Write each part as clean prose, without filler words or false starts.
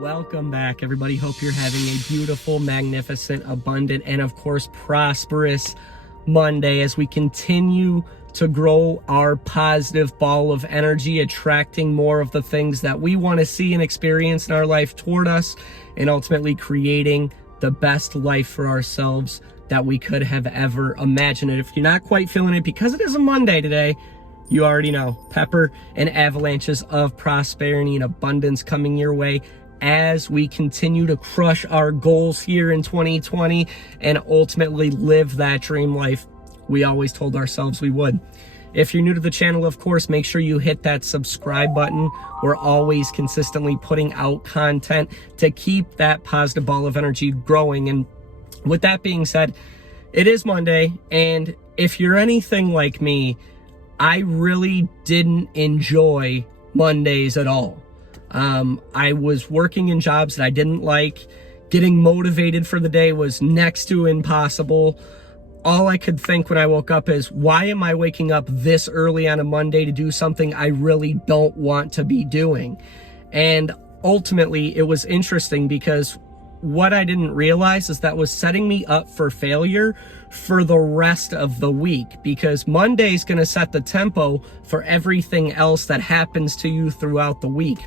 Welcome back, everybody. Hope you're having a beautiful, magnificent, abundant, and of course, prosperous Monday as we continue to grow our positive ball of energy, attracting more of the things that we want to see and experience in our life toward us, and ultimately creating the best life for ourselves that we could have ever imagined. And if you're not quite feeling it because it is a Monday today, you already know, pepper and avalanches of prosperity and abundance coming your way as we continue to crush our goals here in 2020 and ultimately live that dream life we always told ourselves we would. If you're new to the channel, of course, make sure you hit that subscribe button. We're always consistently putting out content to keep that positive ball of energy growing. And with that being said, it is Monday, and if you're anything like me, I really didn't enjoy Mondays at all. I was working in jobs that I didn't like. Getting motivated for the day was next to impossible. All I could think when I woke up is, why am I waking up this early on a Monday to do something I really don't want to be doing? And ultimately, it was interesting because what I didn't realize is that was setting me up for failure for the rest of the week, because Monday's going to set the tempo for everything else that happens to you throughout the week.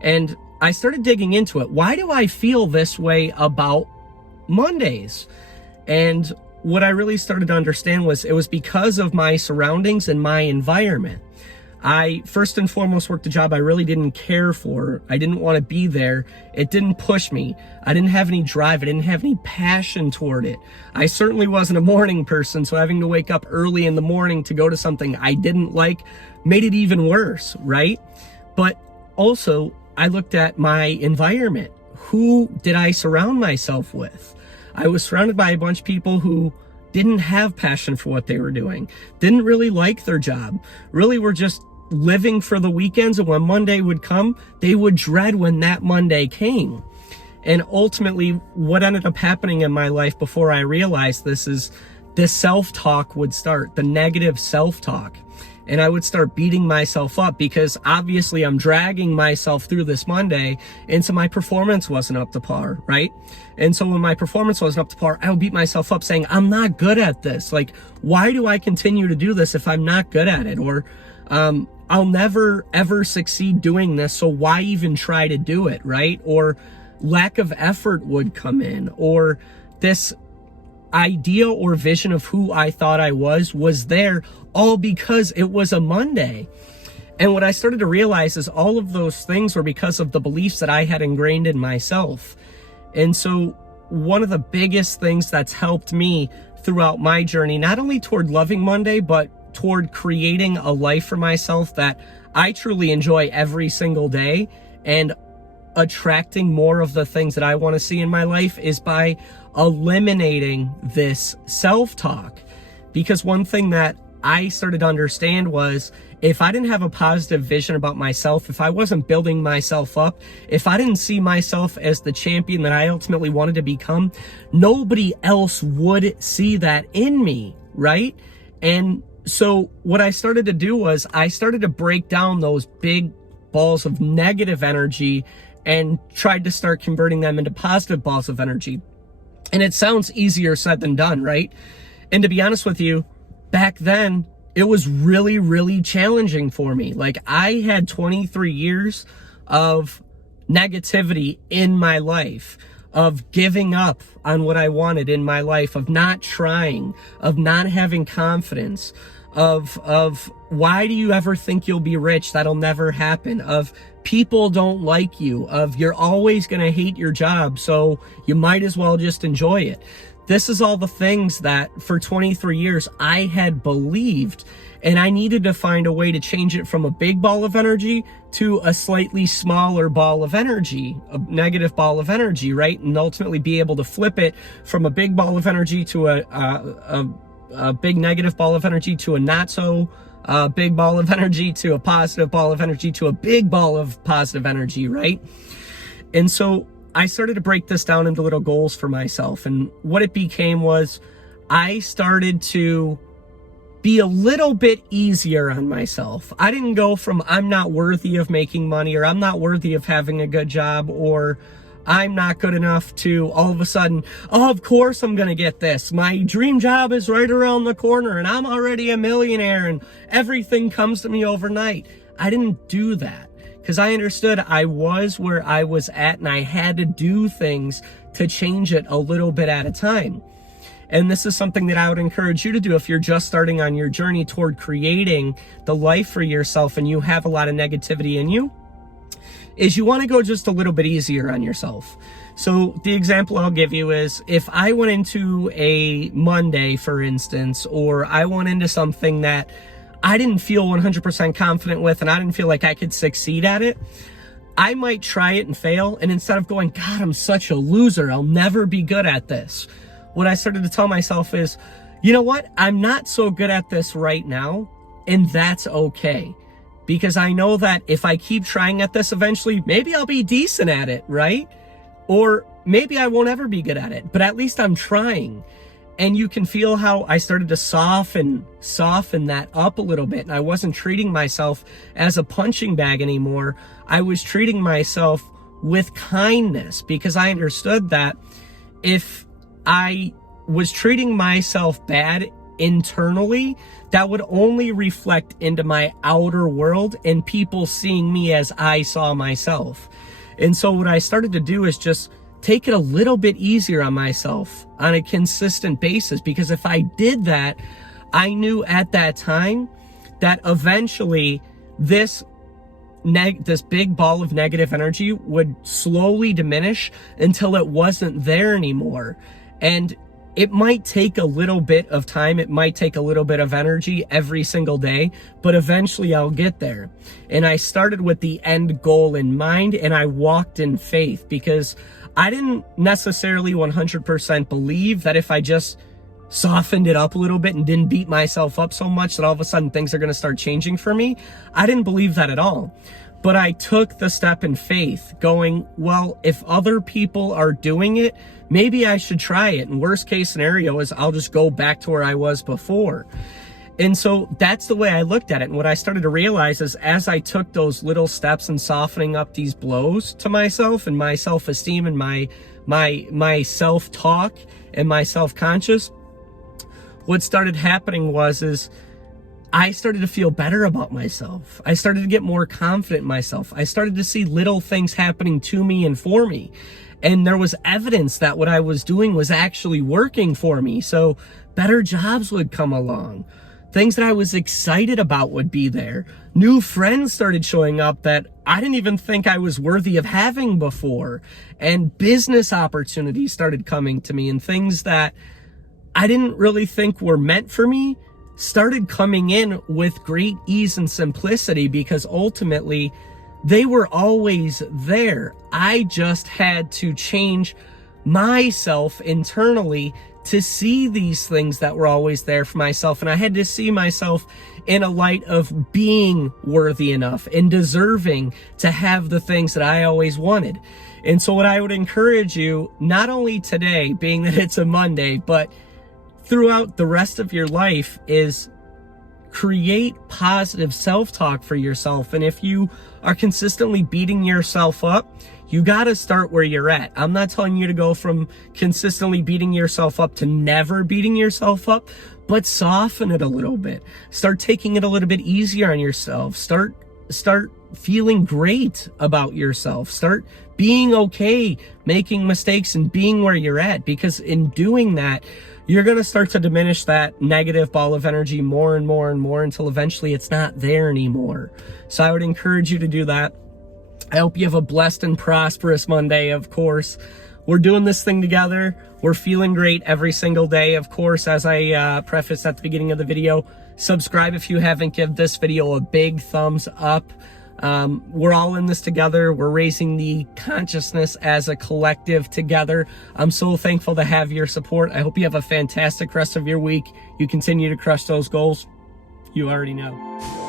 And I started digging into it. Why do I feel this way about Mondays? And what I really started to understand was it was because of my surroundings and my environment. I first and foremost worked a job I really didn't care for. I didn't want to be there. It didn't push me. I didn't have any drive. I didn't have any passion toward it. I certainly wasn't a morning person, so having to wake up early in the morning to go to something I didn't like made it even worse, right? But also, I looked at my environment. Who did I surround myself with? I was surrounded by a bunch of people who didn't have passion for what they were doing, didn't really like their job, really were just living for the weekends, and when Monday would come, they would dread when that Monday came. And ultimately, what ended up happening in my life before I realized this is the self-talk would start, the negative self-talk. And I would start beating myself up because obviously I'm dragging myself through this Monday, and so my performance wasn't up to par, right? And so when my performance wasn't up to par, I would beat myself up saying, I'm not good at this. Like, why do I continue to do this if I'm not good at it? Or I'll never ever succeed doing this, so why even try to do it, right? Or lack of effort would come in, or this idea or vision of who I thought I was there, all because it was a Monday. And what I started to realize is all of those things were because of the beliefs that I had ingrained in myself. And so one of the biggest things that's helped me throughout my journey, not only toward loving Monday, but toward creating a life for myself that I truly enjoy every single day and attracting more of the things that I want to see in my life, is by eliminating this self-talk. Because one thing that I started to understand was, if I didn't have a positive vision about myself, if I wasn't building myself up, if I didn't see myself as the champion that I ultimately wanted to become, nobody else would see that in me, right? And so what I started to do was I started to break down those big balls of negative energy and tried to start converting them into positive balls of energy. And it sounds easier said than done, right? And to be honest with you, back then, it was really, really challenging for me. Like, I had 23 years of negativity in my life, of giving up on what I wanted in my life, of not trying, of not having confidence, of why do you ever think you'll be rich? That'll never happen. Of people don't like you, of you're always going to hate your job, so you might as well just enjoy it. This is all the things that for 23 years I had believed, and I needed to find a way to change it from a big ball of energy to a slightly smaller ball of energy, a negative ball of energy, right? And ultimately be able to flip it from a big ball of energy to a big negative ball of energy to a not so big ball of energy to a positive ball of energy to a big ball of positive energy, right? And so I started to break this down into little goals for myself. And what it became was I started to be a little bit easier on myself. I didn't go from I'm not worthy of making money, or I'm not worthy of having a good job, or I'm not good enough, to all of a sudden, oh, of course I'm gonna get this. My dream job is right around the corner and I'm already a millionaire and everything comes to me overnight. I didn't do that because I understood I was where I was at and I had to do things to change it a little bit at a time. And this is something that I would encourage you to do if you're just starting on your journey toward creating the life for yourself and you have a lot of negativity in you, is you want to go just a little bit easier on yourself. So the example I'll give you is if I went into a Monday, for instance, or I went into something that I didn't feel 100% confident with and I didn't feel like I could succeed at it, I might try it and fail. And instead of going, God, I'm such a loser, I'll never be good at this, what I started to tell myself is, you know what? I'm not so good at this right now, and that's okay. Because I know that if I keep trying at this, eventually, maybe I'll be decent at it, right? Or maybe I won't ever be good at it, but at least I'm trying. And you can feel how I started to soften that up a little bit. And I wasn't treating myself as a punching bag anymore. I was treating myself with kindness because I understood that if I was treating myself bad internally, that would only reflect into my outer world and people seeing me as I saw myself. And so what I started to do is just take it a little bit easier on myself on a consistent basis, because if I did that, I knew at that time that eventually this big ball of negative energy would slowly diminish until it wasn't there anymore. And it might take a little bit of time, it might take a little bit of energy every single day, but eventually I'll get there. And I started with the end goal in mind, and I walked in faith because I didn't necessarily 100% believe that if I just softened it up a little bit and didn't beat myself up so much that all of a sudden things are going to start changing for me. I didn't believe that at all. But I took the step in faith going, well, if other people are doing it, maybe I should try it. And worst case scenario is I'll just go back to where I was before. And so that's the way I looked at it. And what I started to realize is as I took those little steps in softening up these blows to myself and my self-esteem and my self-talk and my self-conscious, what started happening is I started to feel better about myself. I started to get more confident in myself. I started to see little things happening to me and for me. And there was evidence that what I was doing was actually working for me. So better jobs would come along. Things that I was excited about would be there. New friends started showing up that I didn't even think I was worthy of having before. And business opportunities started coming to me, and things that I didn't really think were meant for me started coming in with great ease and simplicity, because ultimately they were always there. I just had to change myself internally to see these things that were always there for myself. And I had to see myself in a light of being worthy enough and deserving to have the things that I always wanted. And so what I would encourage you, not only today, being that it's a Monday, but throughout the rest of your life, is create positive self-talk for yourself. And if you are consistently beating yourself up, you got to start where you're at. I'm not telling you to go from consistently beating yourself up to never beating yourself up, but soften it a little bit. Start taking it a little bit easier on yourself. Start feeling great about yourself. Start being okay making mistakes and being where you're at, because in doing that, you're going to start to diminish that negative ball of energy more and more and more until eventually it's not there anymore. So I would encourage you to do that. I hope you have a blessed and prosperous Monday, of course. We're doing this thing together. We're feeling great every single day. Of course, as I prefaced at the beginning of the video, subscribe if you haven't. Give this video a big thumbs up. We're all in this together. We're raising the consciousness as a collective together. I'm so thankful to have your support. I hope you have a fantastic rest of your week. You continue to crush those goals. You already know.